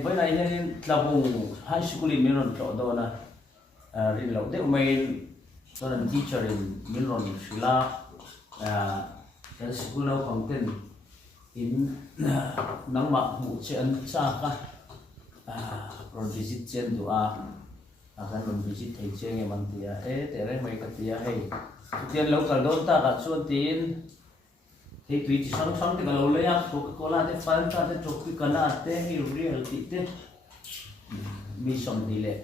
in với này nên Tlabung high school in miron trọ đó na rin lâu đấy main cho nên teacher in miron Zirlai cái school nào bằng tên in nang mak mu chen sa ka ron visit chen tu kan ron visit thei chen e man tia te re mai ka tia hei tian local don ta ka chuan tin hei tui chi sang sang te ka lo le ya Coca-Cola te Fanta te Tropicana te hi real ti te mi som di le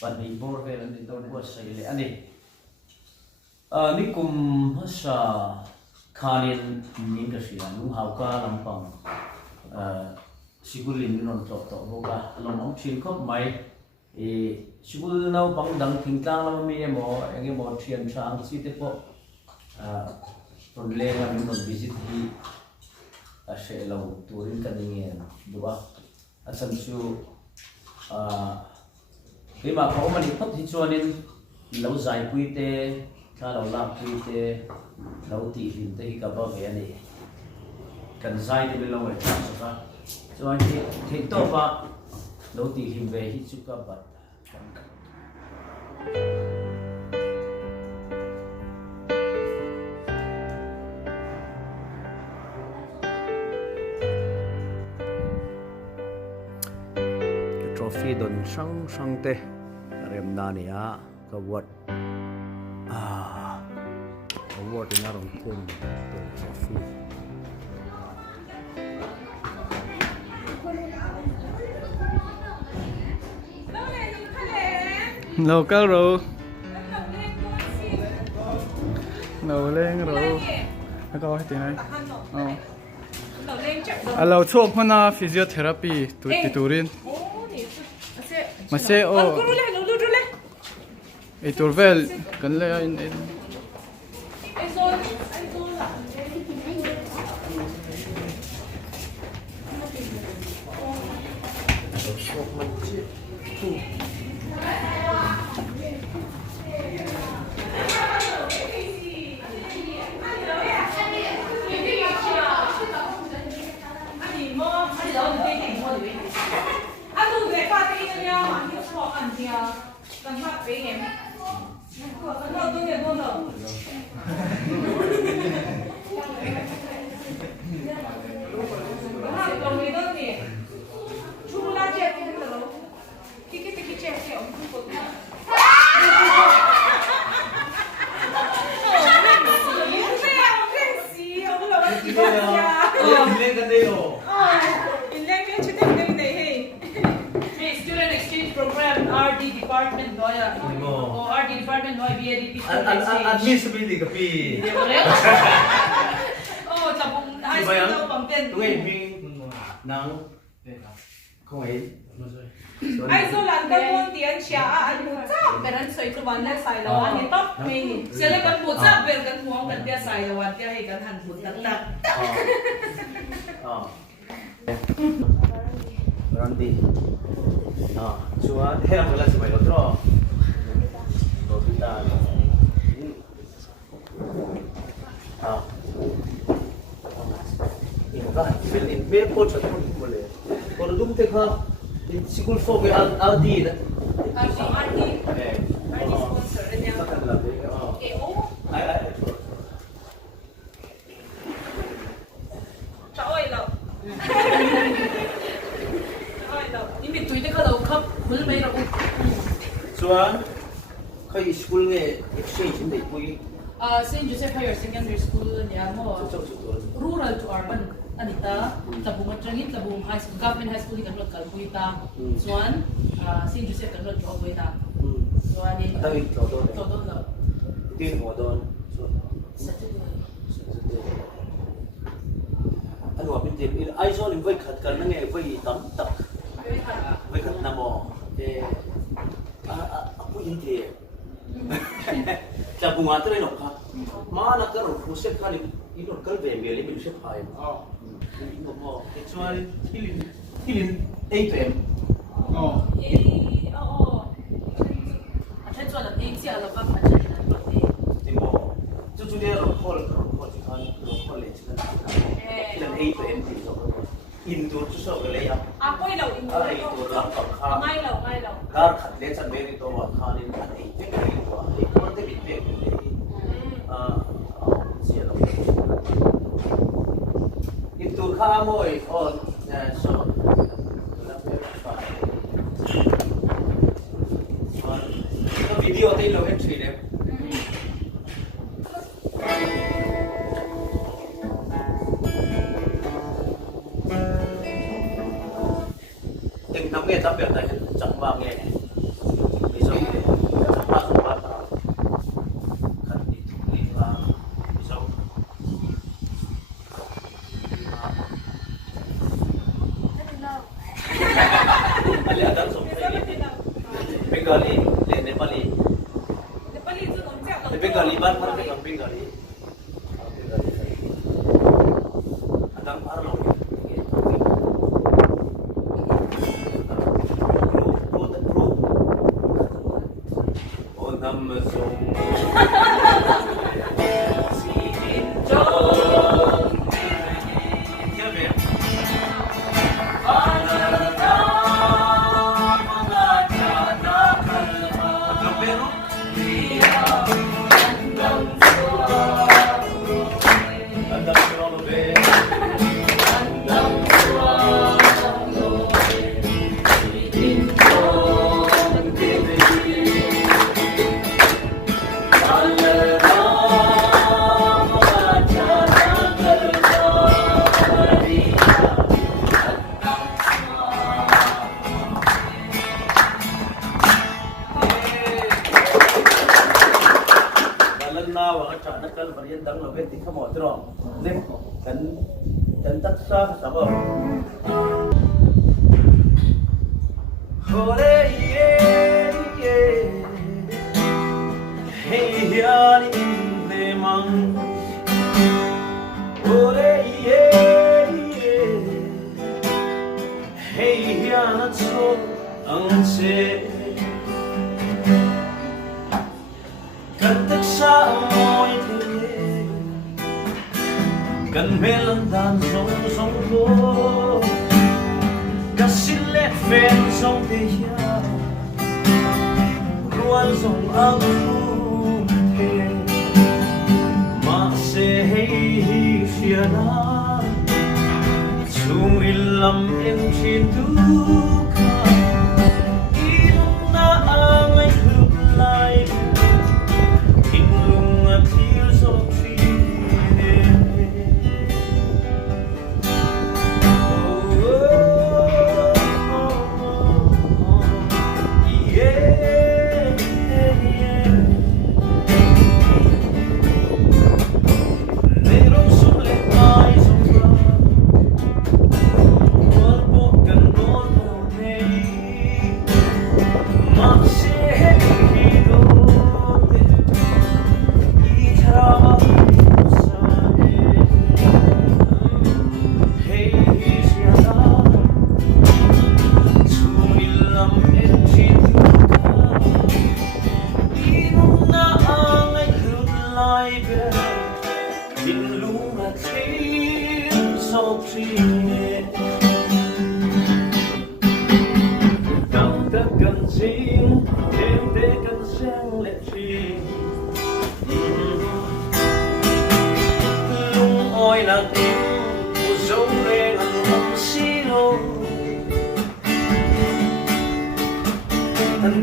pan ni bor ve ni don ko sai le ani ni kum sa khanin nin ka sia lu hau ka lampang sigulin non to boka lom thin khop mai sigul nau pang dang thingtang lam mi emo enge mo thian chang si te po le nga min non visit hi se lo turin kan nge duwa asan su ke ma ko mani phot hi chuanin lo zai pui te tha lo la pui te lo ti hin te hi ka ba ve ani kan zai te lo e cha sa so anh thì to ba lo ti hin ve hi chu ka ba trophy don sang sang te rem na ni a Gov'T award na rong kun trophy lâu cao rồi lâu lên rồi có hết tiền này lâu chụp hana physiotherapy turin mà xe ô ấy tôi về cần lên admissibility ka pi Tlabung high school đâu bằng tiền tụi mình nắng không ấy ai zo lan kan mon tian sia an mu cha beran soi tu ban la sai lo an ni top me ni se le kan mu cha ber kan muang kan tia sai lo an tia he kan han put tak tak Randy chuan he mo la si mai lo tro kita in me po chat mo le ko dum te kha in school fo ge aldi na RD sponsor nya ai cha oi lo ni mi tui te kha lo khap mul mai lo chuan khai school nge exchange in dei pui St. Joseph Higher Secondary School niya mo rural to urban anita Tlabung atangin Tlabung High School Government High School kan lot kalpuita Swan St. Joseph kan lot kalpuita Swan ni atangin todo lo tin mo don ano apin tin ai zo lim vai khat kan nge vai tam tak vai khat na mo apu in te Tlabung atre no kha ma na ka ro phuse kha ni ino kal ve me le mi se phai mo chuan hilin 8pm athen chuan an sia lo ka phan chan an pa te mo chu de ro khol chi khan ro khol le chi khan hilin 8pm ti zo in tur chu so le ya Koi lau in ai tur lam kam kha Ngai lau. dar khat le chan me ni to wa kha ni ai te ni to ai ko te bi te le sia lo in tur kha moi on so video tay lo entry đấy từng năm nghe tập biệt này chẳng vàng nghe ví dụ như chẳng ba không ba nào khẩn đi thủ lý và ví dụ anh lẽ đang dùng cái bây giờ đi lên đến Bali Bengali ban par Bengali adang par lo oh Hmasawn dang lo ti khamo tro ne kan tak sa sa ba hole ye hey hian in de mang hole ye hey hian at so ang se kan tak sa moi kan melan dan song song go kasile fen song te ya ruan song ang he ma se hei fiana chung ilam em chin tu ka ilung na angai hlup lai inlung a thil so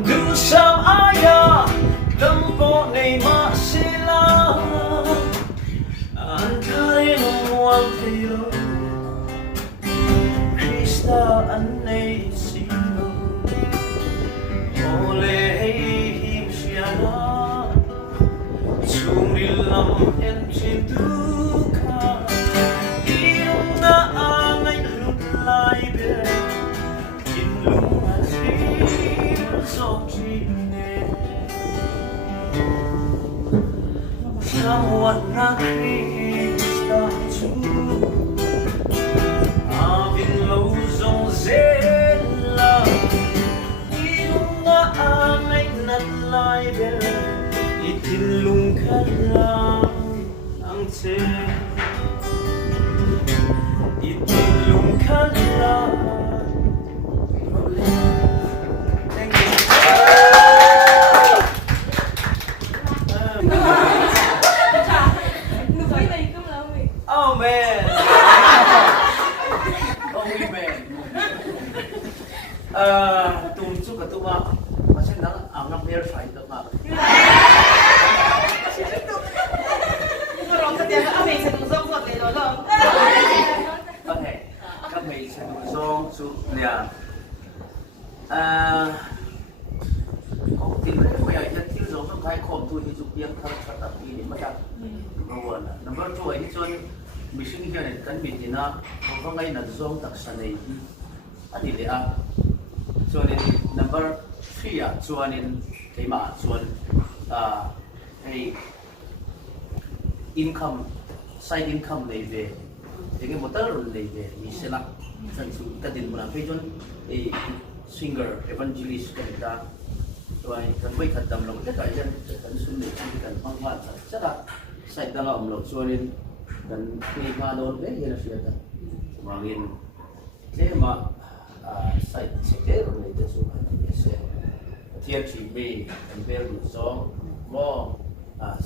do some aya lampo nei ma sila ankai one tilo Krista anei silo ole hiana sumilam en chiduka iuna angai lutlai be Someone not Krista tu Avin lawm zela Inunga ngainat lai bel Itinlung ka lang ang te Itinlung ka lang tum chu ka tuma masen nang ang na mer sai ka ma Orang setia ke apa yang sedang zong de lo lo. okay ka mai chen song chu nia ko tin le ko ya ya tin zong kai khom tu hi chu piang thar thar pi ni ma ta ro na number 2 ai chon mission hian kan bi tina ko ngai na zong tak sanai ani le a chuan number 3 a chuan in keima chuan hey income side income nei ve enge motor run nei ve ni sela san chu ka din muna pe jon e singer evangelist ka ta toy kan bai khatam lo ta ka yan kan sun nei kan pang ha cha da side da lo lo chuan in kan ni ma don ve yan sia ta mangin tema side sector nei ta chu kan ni se tier chi be kan ber ni song mo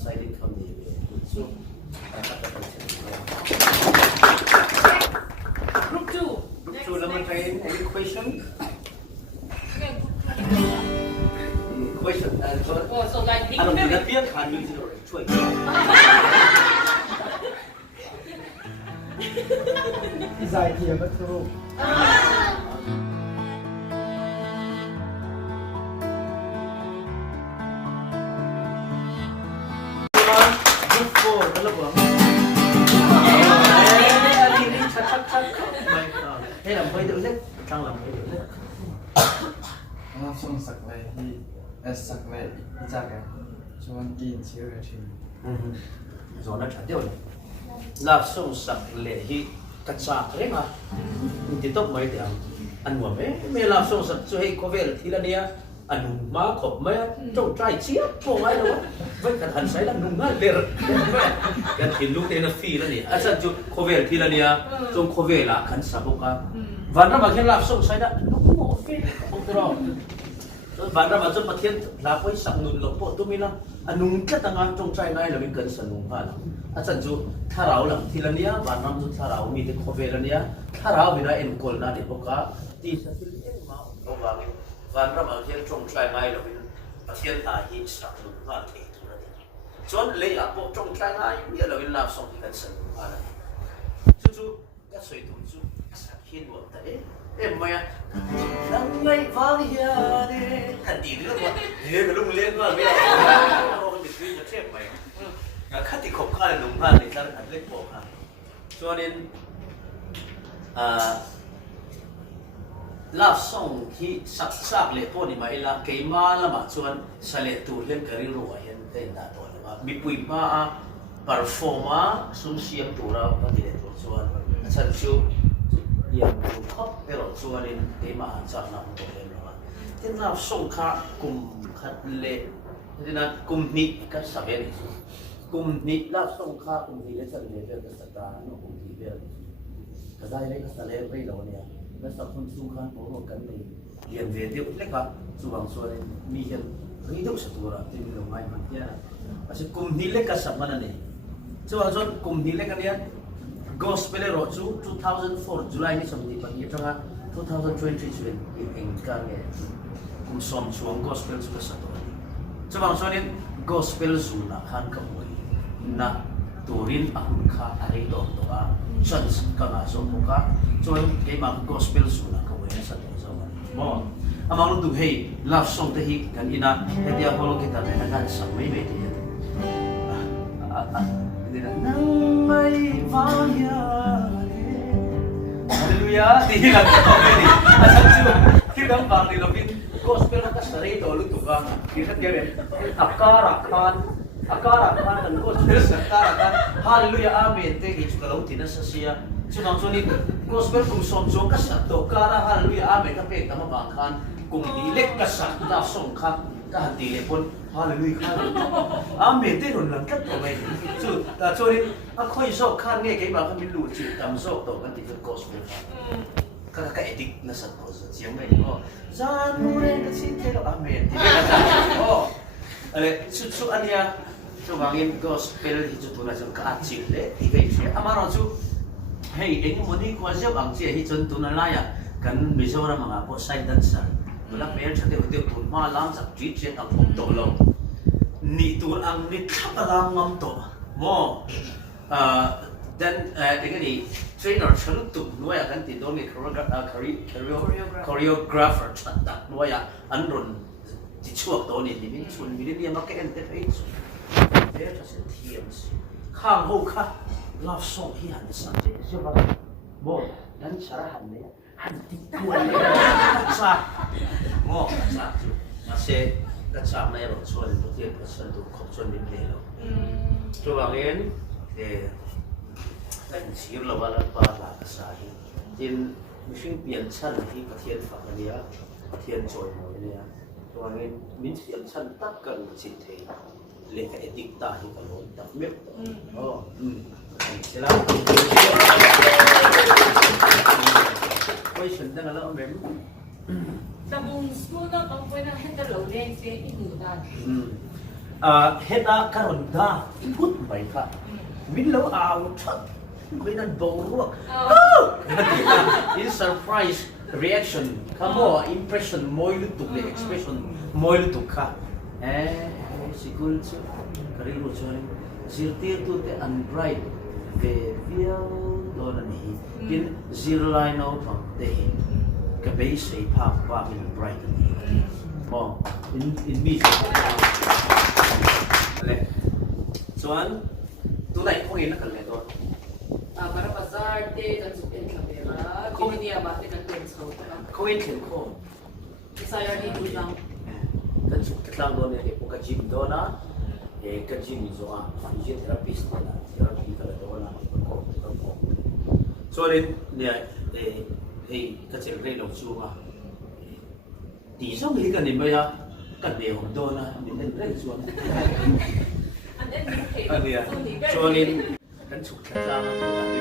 side income nei ve so Group 2. Group 2 naman kayo, any question? Question, Oh, so like anong ginatiyan ka nyo sila rin? Choy. Izay tiya ba turo? Group 4, Tlabung. Hey, làm quay được đấy, đang làm quay được đấy. Nó xong sạc lại đi, sạc lại đi ra cái, cho anh in chiếu ra trên. Rồi nó trả tiêu này. Là xong sạc lệ hi cắt sạc đấy mà. Thì tốt mấy tiếng ăn uống ấy, mẹ làm xong sạc cho hay có vẻ là thì là nia. Anh má khổ mấy trông trai chiếc không ai đâu với cả thằng say là nung ngay bề cái thì lúc đấy nó phi là nè anh sao chú có vẻ thì là nè trông có vẻ là khăn sập bụng à và nó mà khi làm xong say đó nó cũng ngộ phê không được và nó mà trong mặt thiên là với sập nung lỗ bộ tôi mới là anh nung cái thằng anh trông trai ngay là mình cần sập nung phải không anh sao chú thà rau là thì là nè và nó chú thà rau mình thì có vẻ là nè thà rau vì nó em còn là để bóc cá thì sao thì em mà không vào và nó mà hiện trong trai ngay là mình hiện tại hiện sắp được hoàn thiện rồi chọn lấy áp bộ trong trai ngay nghĩa là mình làm xong thì cần sẵn hoàn chú chú các suy tụng chú hiện buộc đấy em mày đang ngay vang hiền đấy thành đi nữa mà thế cái lung lên mà bây giờ nó bị suy cho xếp mày khát thì khổ khá là đúng hoàn để ra thành lên bộ hàng cho nên lạp xong thì sạc lệ po ni mai là cái ma là mà chuan sa lệ tu hian cái ruộng hian cái na to là mà bị bụi ma performa sum siam tu ra cái gì đó chuan chân siêu hian tu khóc cái rồi chuan nên cái ma chak na to lên rồi thế lạp xong khá cùng khát lệ thế nên cùng ni cái sa bên cùng ni lạp xong khá cùng ni cái chân lệ cái sa ta nó cùng ni bên cái đây cái sa lệ bây giờ này nó sắp phân xung khăn bố một cái này liền về tiêu lách vào dù bằng xuôi mi hiện thấy đâu sẽ tua ra thì mình đồng ngay mặt kia và sẽ cùng đi lách cả sắp mà này chứ bằng xuôi cùng đi lách cái này gospel rồi chú 2004 July này xong thì bằng nhiêu trong 2023 anh ca nghe cùng xóm chuông gospel chú cái sắp rồi chứ bằng xuôi nên gospel dù là khăn cầm mùi na turin ahun kha ari do to a church ka na so mo ka cho cái mà gospel su na ka we sa to so mo amang du hey love song te hi kan ina he dia holo kita na kan sa mai me ti nang mai va ya hallelujah ti la to ni asan chu ki dang bang ni lovin gospel ka sa ri do lu tu ka ki khat ge akara khan kan gospel akara kan hallelujah amen te ki chu lo ti na sa sia chu nang chu ni gospel kum som chong ka sa to kara hallelujah amen ka pe ta ma bang khan kum ni lek ka sa la song kha ka han ti le pon hallelujah khan amen te ron lang ka to mai chu ta chu ni a khoi so khan nge ke ba ka min lu chi tam so to kan ti gospel ka edik na sa to sa chiang mai ko zan mu re ka chin te lo amen ti ka sa oh ale chu ania chu wangin gospel hi chu tu na chu ka chi le ti ve chi amaro chu hey eng moni ko jeb ang che hi chun tu na la ya kan Mizoram mga po sai dan sa wala mer sa teu tun ma lam sak tweet chen ang pom to lo ni tur ang ni thakaram ngam to mo then cái trainer chalut tu nuôi kan ti dong ni choreographer chat tak nuôi an run ti chuak to ni min chun mi ni ma ke en te fei chu there just teams khang ho kha love song hian sa je je ba bo dan chara han ne han ti tu le sa mo sa na se da cha mai ro chuan lo ti person tu khop chuan min le lo chu bang en anh Zirlai là ba là cái gì, tin mình biến chân thì cái thiên phật này á, thiên trội mồi này á, cho nên mình biến chân tất cả những gì thế, lấy cái định ta thì cái lối đặc biệt, sẽ làm quay chuyển sang là mềm. Tlabung school na tong pwede na henda lawm sa inutan. Heta karon da, put bay ka, min lo out. Mình ăn bầu luôn. In surprise reaction, come on, impression, môi lúc tục để expression, môi lúc tục khác. Sikul chứ, cái lúc cho nên, zirtir tu te unbright về phía đó là gì? In Zirlai nó bằng te, cái base say pawh in bright này. Mo, in mi. Lệ, Chuan, tu này không yên là cần lệ thôi. Para bazar te dan supin kamera, kung niya ba te kan pens ko. Không yên thiệt không? Desire ni ulang. Kan chụp cái lang đó này thì cái gym đó na, cái gym zo à, physiotherapist na, therapy cái đó na, có. Cho nên nè, cái chuyện này nó chua mà. Tí số người cái này bây giờ, cái điều đó na, mình nên rất chua. Anh nè, cho nên kan chụp cái lang đó là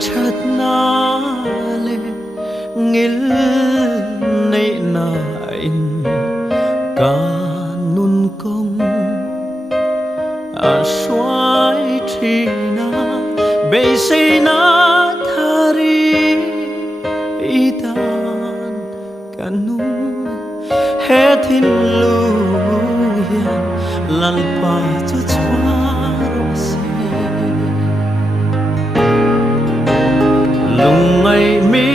chakna le ngil nei na in ka nun kong a swai thina be sei na thari itan kanun he thin lu hian lal pa chu chwar se lung ai mi